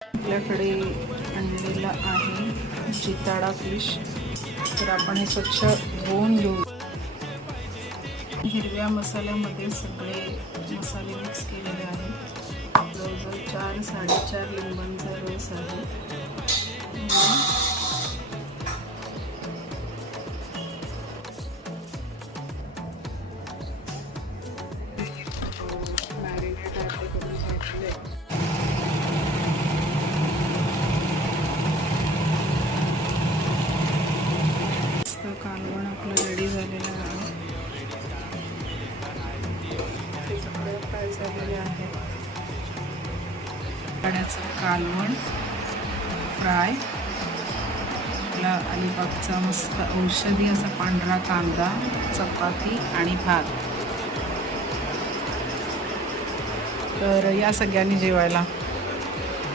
आपल्याकडे आणलेला आहे चिताडा फिश. तर आपण हे स्वच्छ धुवून घेऊ. हिरव्या मसाल्यामध्ये सगळे मसाले मिक्स केलेले आहेत. जवळजवळ चार साडेचार लिंबांचा जेवण आपलं रेडी झालेलं आहे. सगळं फ्राय झालेले आहे? पाण्याचं कालवण फ्राय आपला अलिबागचा मस्त औषधी असा पांढरा कांदा चपाती आणि भात. तर या सगळ्यांनी जेवायला.